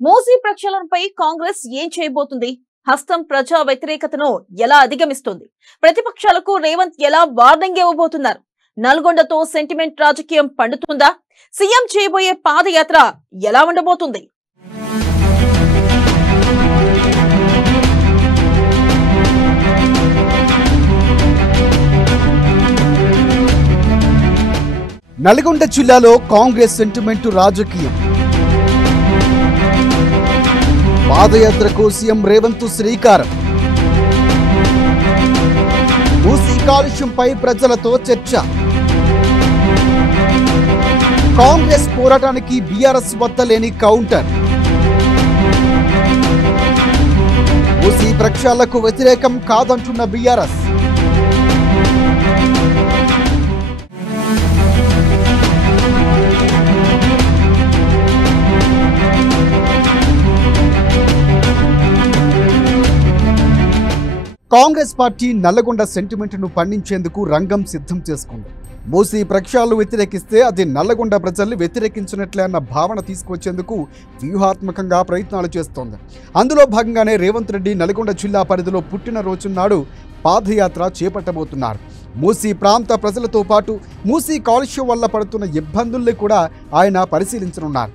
మూసీ ప్రక్షాళనపై కాంగ్రెస్ ఏం చేయబోతుంది? హస్తం ప్రజా వ్యతిరేకతను ఎలా అధిగమిస్తుంది? ప్రతిపక్షాలకు రేవంత్ ఎలా వార్నింగ్ ఇవ్వబోతున్నారు? నల్గొండతో సెంటిమెంట్ రాజకీయం పండుతుందా? సీఎం చేయబోయే పాదయాత్ర ఎలా ఉండబోతుంది? నల్గొండ జిల్లాలో కాంగ్రెస్ సెంటిమెంట్ రాజకీయం. పాదయాత్రకు సీఎం రేవంత్ శ్రీకారం. మూసీ కాలుష్యంపై ప్రజలతో చర్చ. కాంగ్రెస్ పోరాటానికి బీఆర్ఎస్ వద్ద లేని కౌంటర్. మూసీ ప్రక్షాళనకు వ్యతిరేకం కాదంటున్న బీఆర్ఎస్. కాంగ్రెస్ పార్టీ నల్లగొండ సెంటిమెంట్ను పండించేందుకు రంగం సిద్ధం చేసుకుంది. మూసీ ప్రక్షాళనను వ్యతిరేకిస్తే అది నల్లగొండ ప్రజల్ని వ్యతిరేకించినట్లే అన్న భావన తీసుకొచ్చేందుకు వ్యూహాత్మకంగా ప్రయత్నాలు చేస్తోంది. అందులో భాగంగానే రేవంత్ రెడ్డి నల్గొండ జిల్లా పరిధిలో పుట్టినరోజు నాడు పాదయాత్ర చేపట్టబోతున్నారు. మూసీ ప్రాంత ప్రజలతో పాటు మూసీ కాలుష్యం వల్ల పడుతున్న ఇబ్బందుల్ని కూడా ఆయన పరిశీలించనున్నారు.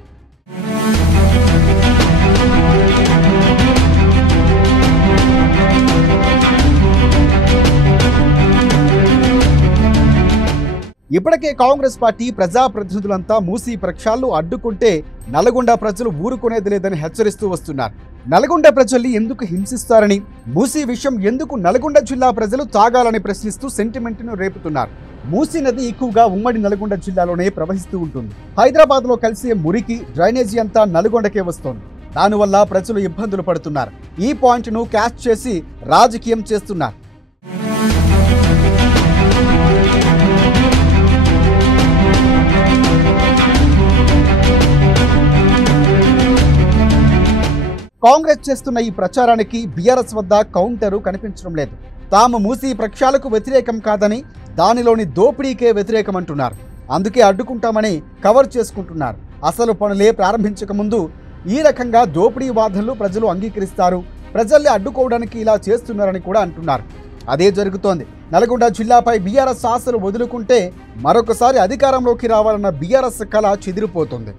ఇప్పటికే కాంగ్రెస్ పార్టీ ప్రజాప్రతినిధులంతా మూసీ ప్రక్షాళనను అడ్డుకుంటే నల్గొండ ప్రజలు ఊరుకునేది లేదని హెచ్చరిస్తూ వస్తున్నారు. నల్గొండ ప్రజల్ని ఎందుకు హింసిస్తారని, మూసీ విషయం ఎందుకు నల్గొండ జిల్లా ప్రజలు తాగాలని ప్రశ్నిస్తూ సెంటిమెంట్ను రేపుతున్నారు. మూసీ నది ఎక్కువగా ఉమ్మడి నల్గొండ జిల్లాలోనే ప్రవహిస్తూ ఉంటుంది. హైదరాబాద్లో కలిసే మురికి, డ్రైనేజీ అంతా నల్గొండకే వస్తోంది. దానివల్ల ప్రజలు ఇబ్బందులు పడుతున్నారు. ఈ పాయింట్ను క్యాచ్ చేసి రాజకీయం చేస్తున్నారు. కాంగ్రెస్ చేస్తున్న ఈ ప్రచారానికి బీఆర్ఎస్ వద్ద కౌంటరు కనిపించడం లేదు. తాము మూసీ ప్రక్షాళనకు వ్యతిరేకం కాదని, దానిలోని దోపిడీకే వ్యతిరేకం అంటున్నారు. అందుకే అడ్డుకుంటామని కవర్ చేసుకుంటున్నారు. అసలు పనులే ప్రారంభించక ముందు ఈ రకంగా దోపిడీ వాదనలు ప్రజలు అంగీకరిస్తారు. ప్రజల్ని అడ్డుకోవడానికి ఇలా చేస్తున్నారని కూడా అంటున్నారు. అదే జరుగుతోంది. నల్గొండ జిల్లాపై బీఆర్ఎస్ ఆశలు వదులుకుంటే మరొకసారి అధికారంలోకి రావాలన్న బీఆర్ఎస్ కళ చెదిరిపోతుంది.